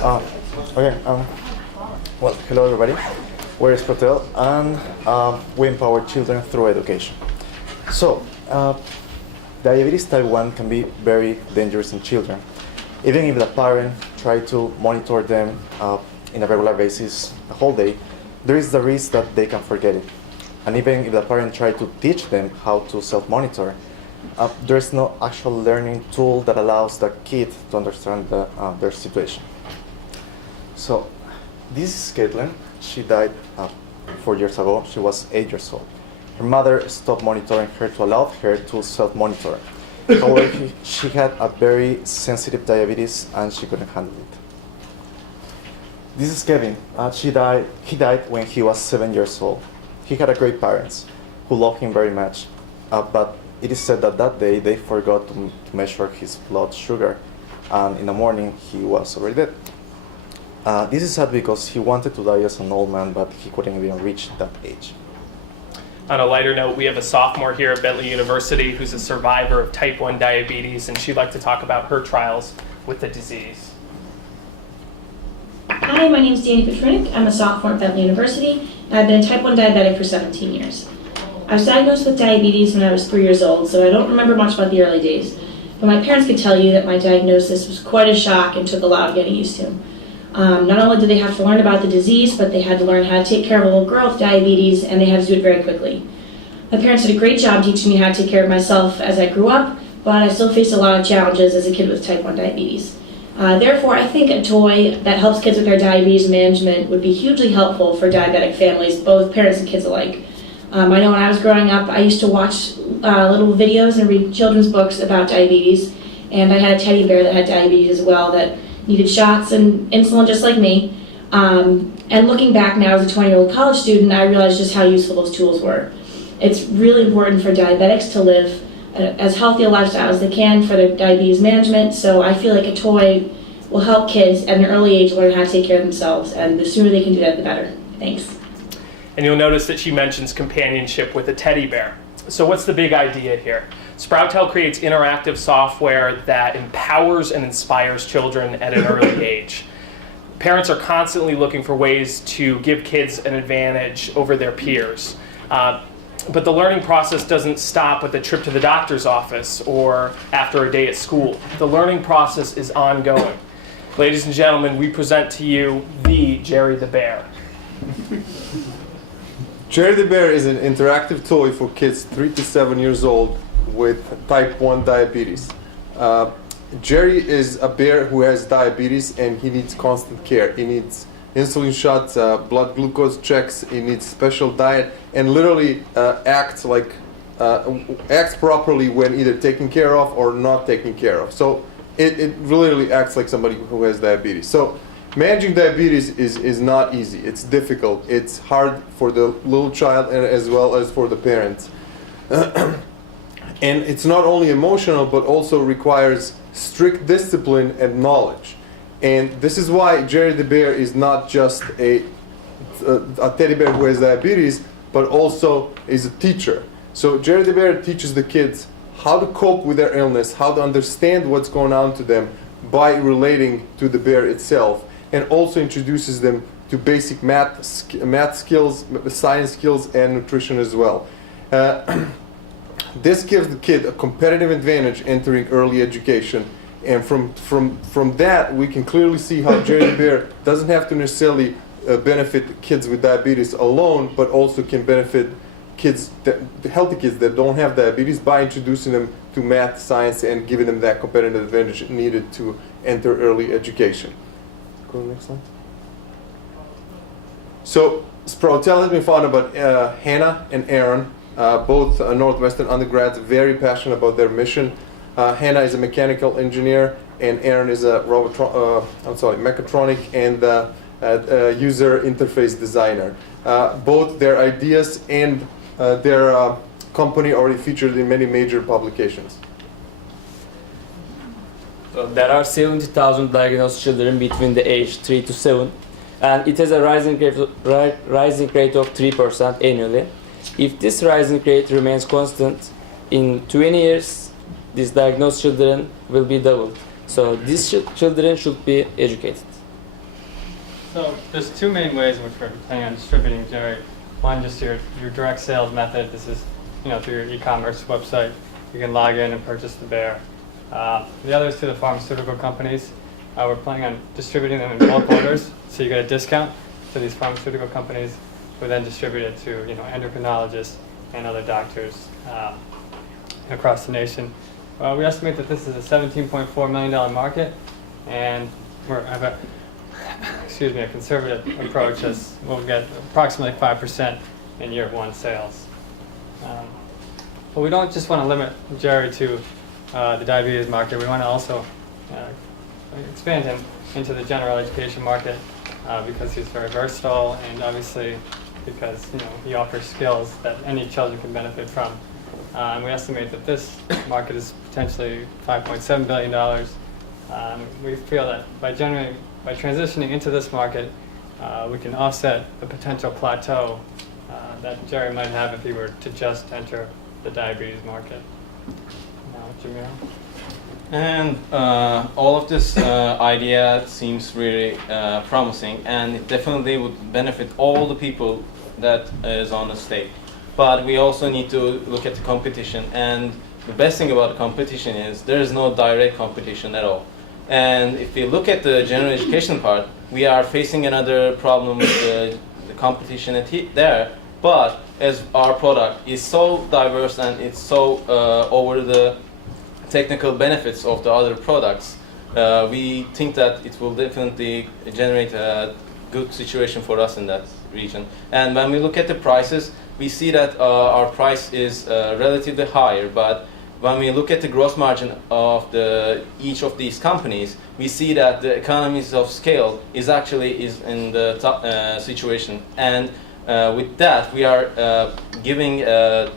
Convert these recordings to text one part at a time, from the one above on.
Uh, okay. Well, hello everybody. We're Sprotel, and we empower children through education. So, diabetes type 1 can be very dangerous in children. Even if the parent try to monitor them in a regular basis the whole day, there is the risk that they can forget it. And even if the parent try to teach them how to self-monitor, there's no actual learning tool that allows the kid to understand their situation. So, this is Caitlin. She died 4 years ago. She was 8 years old. Her mother stopped monitoring her to allow her to self-monitor. However, she had a very sensitive diabetes and she couldn't handle it. This is Kevin. He died when he was 7 years old. He had a great parents who loved him very much, but it is said that that day they forgot to measure his blood sugar, and in the morning he was already dead. This is sad because he wanted to die as an old man, but he couldn't even reach that age. On a lighter note, we have a sophomore here at Bentley University who's a survivor of type 1 diabetes, and she'd like to talk about her trials with the disease. Hi, my name is Danny Petrunic. I'm a sophomore at Bentley University, and I've been a type 1 diabetic for 17 years. I was diagnosed with diabetes when I was 3 years old, so I don't remember much about the early days. But my parents could tell you that my diagnosis was quite a shock and took a lot of getting used to. Not only did they have to learn about the disease, but they had to learn how to take care of a little girl with diabetes, and they had to do it very quickly. My parents did a great job teaching me how to take care of myself as I grew up, but I still faced a lot of challenges as a kid with type 1 diabetes. Therefore, I think a toy that helps kids with their diabetes management would be hugely helpful for diabetic families, both parents and kids alike. I know when I was growing up, I used to watch little videos and read children's books about diabetes, and I had a teddy bear that had diabetes as well that needed shots and insulin just like me. And looking back now as a 20-year-old college student, I realized just how useful those tools were. It's really important for diabetics to live as healthy a lifestyle as they can for their diabetes management, so I feel like a toy will help kids at an early age learn how to take care of themselves, and the sooner they can do that, the better. Thanks. And you'll notice that she mentions companionship with a teddy bear. So what's the big idea here? Sproutel creates interactive software that empowers and inspires children at an early age. Parents are constantly looking for ways to give kids an advantage over their peers. But the learning process doesn't stop with a trip to the doctor's office or after a day at school. The learning process is ongoing. Ladies and gentlemen, we present to you the Jerry the Bear. Jerry the Bear is an interactive toy for kids 3 to 7 years old with type 1 diabetes. Jerry is a bear who has diabetes and he needs constant care. He needs insulin shots, blood glucose checks, he needs special diet, and literally acts properly when either taken care of or not taken care of. So it literally acts like somebody who has diabetes. So managing diabetes is not easy. It's difficult. It's hard for the little child and as well as for the parents. And it's not only emotional, but also requires strict discipline and knowledge. And this is why Jerry the Bear is not just a teddy bear who has diabetes, but also is a teacher. So Jerry the Bear teaches the kids how to cope with their illness, how to understand what's going on to them by relating to the bear itself, and also introduces them to basic math skills, science skills, and nutrition as well. This gives the kid a competitive advantage entering early education. And from that, we can clearly see how Jerry the Bear doesn't have to necessarily benefit kids with diabetes alone, but also can benefit healthy kids that don't have diabetes by introducing them to math, science, and giving them that competitive advantage needed to enter early education. Go to the next slide. So Sproutel has been founded by Hannah and Aaron, both Northwestern undergrads, very passionate about their mission. Hannah is a mechanical engineer, and Aaron is a mechatronic and user interface designer. Both their ideas and their company already featured in many major publications. So there are 70,000 diagnosed children between the age 3 to 7, and it has a rising rate of 3% annually. If this rising rate remains constant, in 20 years, these diagnosed children will be doubled. So these children should be educated. So there's two main ways in which we're planning on distributing Jerry. One, just your direct sales method. This is, through your e-commerce website. You can log in and purchase the bear. The other is through the pharmaceutical companies. We're planning on distributing them in bulk orders, so you get a discount. So these pharmaceutical companies will then distribute it to endocrinologists and other doctors across the nation. We estimate that this is a $17.4 million market, and we have a conservative approach, as we'll get approximately 5% in year one sales. But we don't just want to limit Jerry to the diabetes market. We want to also expand him into the general education market because he's very versatile, and obviously because he offers skills that any children can benefit from. And we estimate that this market is potentially $5.7 billion. We feel that by transitioning into this market, we can offset the potential plateau that Jerry might have if he were to just enter the diabetes market. Now, Jamil. And all of this idea seems really promising, and it definitely would benefit all the people that is on the stage. But we also need to look at the competition, and the best thing about competition is there is no direct competition at all. And if we look at the general education part, we are facing another problem with the competition there. But as our product is so diverse and it's so over the technical benefits of the other products, we think that it will definitely generate a good situation for us in that region. And when we look at the prices, we see that our price is relatively higher, but when we look at the gross margin of each of these companies, we see that the economies of scale is in the top situation. And with that, we are giving about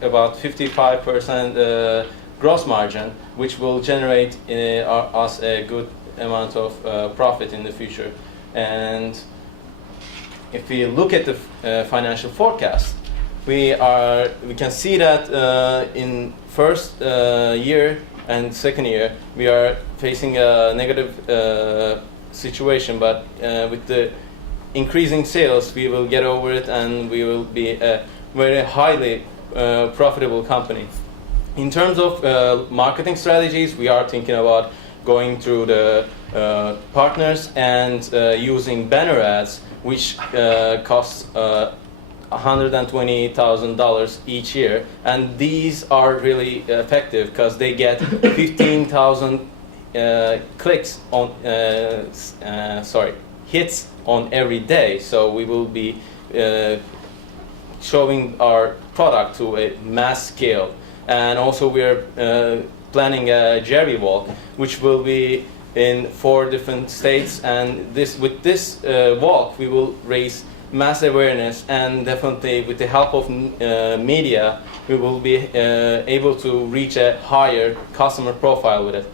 55% gross margin, which will generate us a good amount of profit in the future. And if we look at the financial forecast, we can see that in first year and second year we are facing a negative situation, but with the increasing sales we will get over it, and we will be a very highly profitable company. In terms of marketing strategies, we are thinking about going through the partners and using banner ads, which costs $120,000 each year, and these are really effective because they get 15,000 clicks on hits on every day. So we will be showing our product to a mass scale. And also we are planning a Jerry Walk, which will be in 4 different states, and with this walk we will raise mass awareness, and definitely with the help of media we will be able to reach a higher customer profile with it.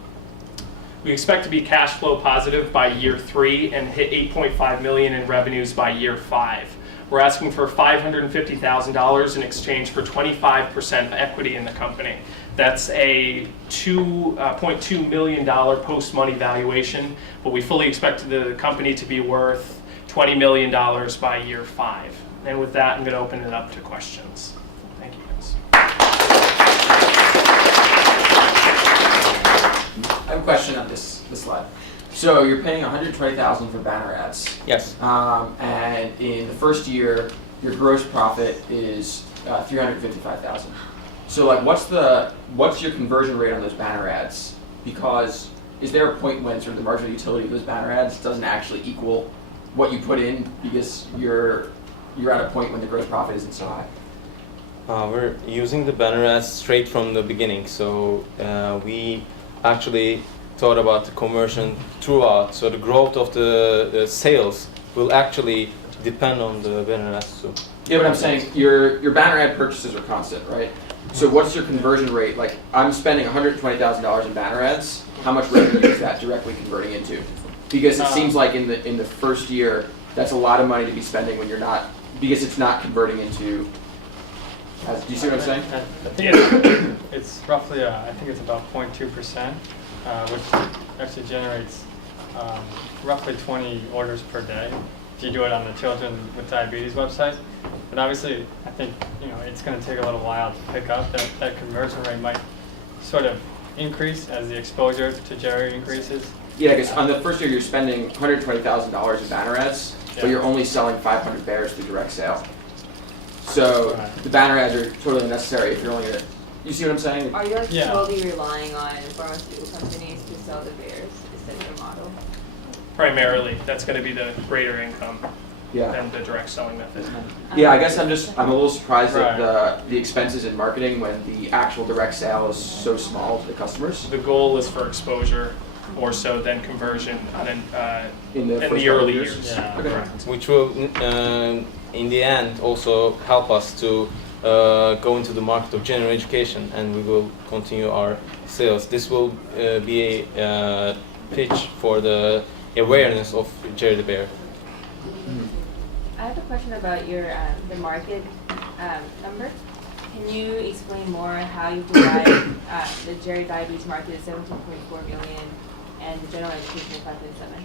We expect to be cash flow positive by year 3 and hit $8.5 million in revenues by year 5. We're asking for $550,000 in exchange for 25% equity in the company. That's a $2.2 million post-money valuation, but we fully expect the company to be worth $20 million by year 5. And with that, I'm going to open it up to questions. Thank you, guys. I have a question on this slide. So you're paying $120,000 for banner ads. Yes. And in the first year, your gross profit is $355,000. So like, what's your conversion rate on those banner ads? Because is there a point when sort of the marginal utility of those banner ads doesn't actually equal what you put in, because you're at a point when the gross profit isn't so high? We're using the banner ads straight from the beginning, so we actually thought about the conversion throughout. So the growth of the sales will actually depend on the banner ads too. Yeah, but I'm saying your banner ad purchases are constant, right? So what's your conversion rate? Like, I'm spending $120,000 in banner ads. How much revenue is that directly converting into? Because it seems like in the first year, that's a lot of money to be spending when you're not, because it's not converting into. Do you see what I'm saying? I think it's roughly, I think it's about 0.2%, which actually generates roughly 20 orders per day if you do it on the Children with Diabetes website. But obviously, I think it's going to take a little while to pick up. That conversion rate might sort of increase as the exposure to Jerry increases. Yeah, because on the first year you're spending $120,000 in banner ads, Yeah. but you're only selling 500 bears through direct sale. So Right. the banner ads are totally unnecessary if you're only gonna. You see what I'm saying? Are you like Yeah. solely relying on pharmaceutical companies to sell the bears? Is that your model? Primarily, that's going to be the greater income Yeah. than the direct selling method. Yeah, I guess I'm a little surprised Right. at the expenses in marketing when the actual direct sale is so small to the customers The goal is for exposure more so than conversion in the in first the couple early of years. Yeah. Okay. Correct. which will, in the end, also help us to go into the market of general education, and we will continue our sales. This will be a pitch for the awareness of Jerry the Bear. I have a question about your the market number. Can you explain more how you divide the Jerry diabetes market is 17.4 million and the general education is 5.7?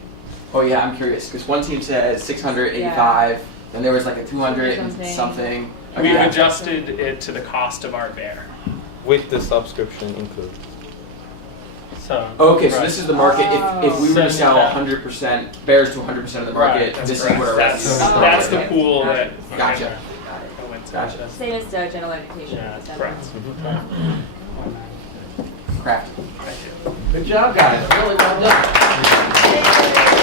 Oh yeah, I'm curious because one team said 685, then there was like a 200 and something. We've Yeah. adjusted it to the cost of our bear. With the subscription included. So. Okay, so right. this is the market. If we were to sell 70,000. 100% bears to 100% of the market, Right, That's this correct. is what our That's, revenue is. that's the Okay. pool Got that it. Gotcha. Got it. I went to. Gotcha. Same as the general education. Yeah, is that Correct. Crafty. Thank you. Good job, guys. Really well done.